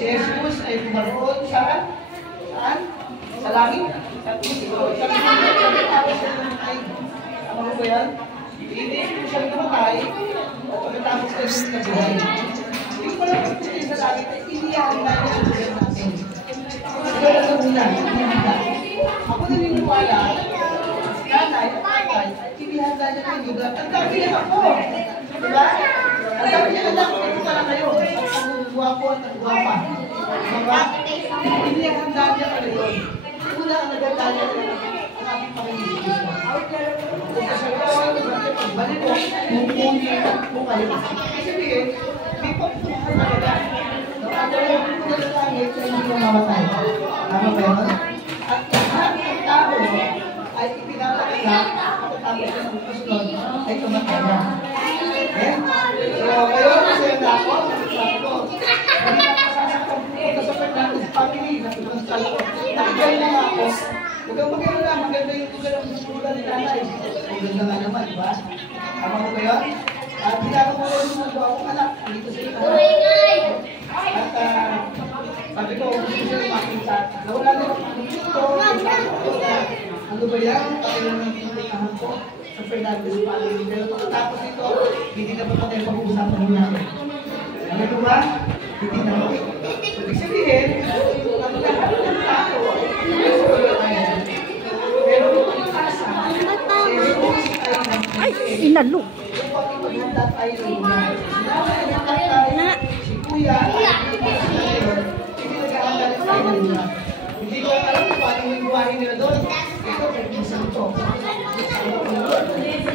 Si Jesus ay tumaroon saan? Saan? Sa langit. Sabi ko siya namatay. Tama ko ba yan? Hindi ko siya namatay. Pagkatapos kayo sa buhay. Hindi ko lang ito sa langit ay iniyahan na niya sa buhay natin. Kaya sa muna, ako naniniwala, nanay at tatay, inihanda niya kayo lugar. Ang dami niya ako. Diba? Ang dami niya anak, ito pala kayo. Ang guwapo at ang guwapa. Diba? Inihanda niya kayo. Una ang naganda niya ang ating Panginoon Kristo. Kung kasalawan, pagbalik mo, mumuni mo kayo. Kasi may pagpunan talaga. Ang walang punan sa langit na hindi mo mamatay. Tama ba yun? At lahat ng tao ay ipinapakalak pagkatapos ng kasunod ay tumatay na. Okay? So, kayo, masaya na ako. Sabi ko, hindi na masasaktan ko sa Fernandez family na pinuntal ko. Nakigay na ako. Huwag kang mag-alala, maganda yung lugar ng susulan ni nanay. Maganda nga naman, diba? Tama mo ba yun? At ginagawa ko rin yung mga akong anak dito sa ito. At sabi ko, gusto siya makita. Nawala na ako dito. Ano ba yan? Pagkailan ng pinuntahan ko sa Fernandez family. Pero pagkatapos ito, hindi na pa tayo pag-uusapan mo natin. Ano ba? Hindi na ako. Ibig sabihin, ang lahat ng tao, pero ang asa, ay, inalo. Pagkakita tayo na si Kuya, hindi nag-aanda rin tayo ng una. Hindi ko alam kung paano yung buhahin nila doon. Ito, kaibisan ko.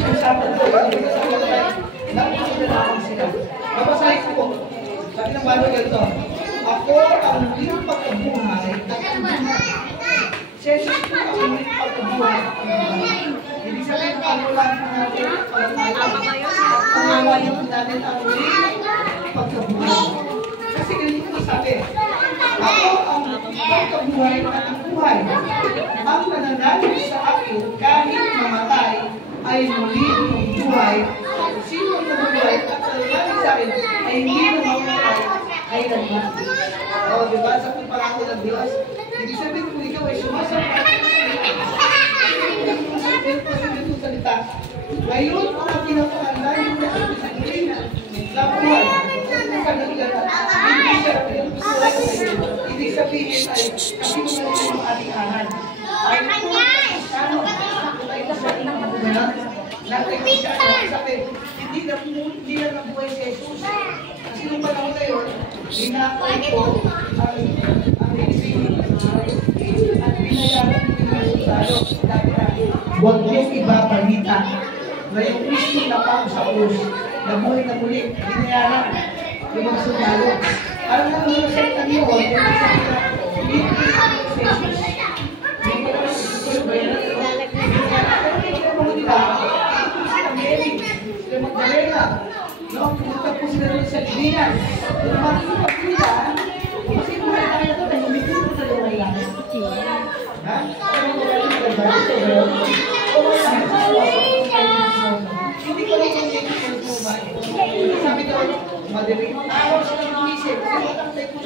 Usapan ko, nakakilalakan sila. Mabasahin ko, sabi ng Bible ganito, ako ang muling pagkabuhay at ang buhay. Si Jesus po ang muling pagkabuhay at ang buhay. Ibig sabihin, ano lang natin pangawain natin ang muling pagkabuhay. Kasi ganito ko sabi, ako ang pagkabuhay at ang buhay. Ang nananalig sa akin kahit mamatay ay muling buhay. Sino ang nabuhay at nananalig sa akin ay hindi na mamatay ay nagmati. O, diba? Sa pagpangako ng Diyos, ibig sabihin kung ikaw ay sumasabi yung salita. Ngayon, ang pinapangalan yung nasabi na buhay. Ibig sabihin ay kami mo na yung ating aral. Ay ano? Ay nasabi ng mga sabi, hindi na nabuhay si Jesus. Kasi nung panahon na yun, hinakay ko ang receiving at binayaran ko yung sundalo. Huwag niyong ibabalita na yung Kristo na pang sa krus, na buhay na muli, binayaran yung mga sundalo. Alam na mga sa kanyo, hindi ko si Jesus. Hindi ko naman ito bayaran. Sila Magdalena, pumunta po sila rin sa Libinan. Kung makikipag nila, kasi kung may tayo ito, dahil hindi ko sa lumay lang. Ha? Hindi ko lang yung hindi ko sabi ko, madaling araw sila ng isip, kasi matang tayo po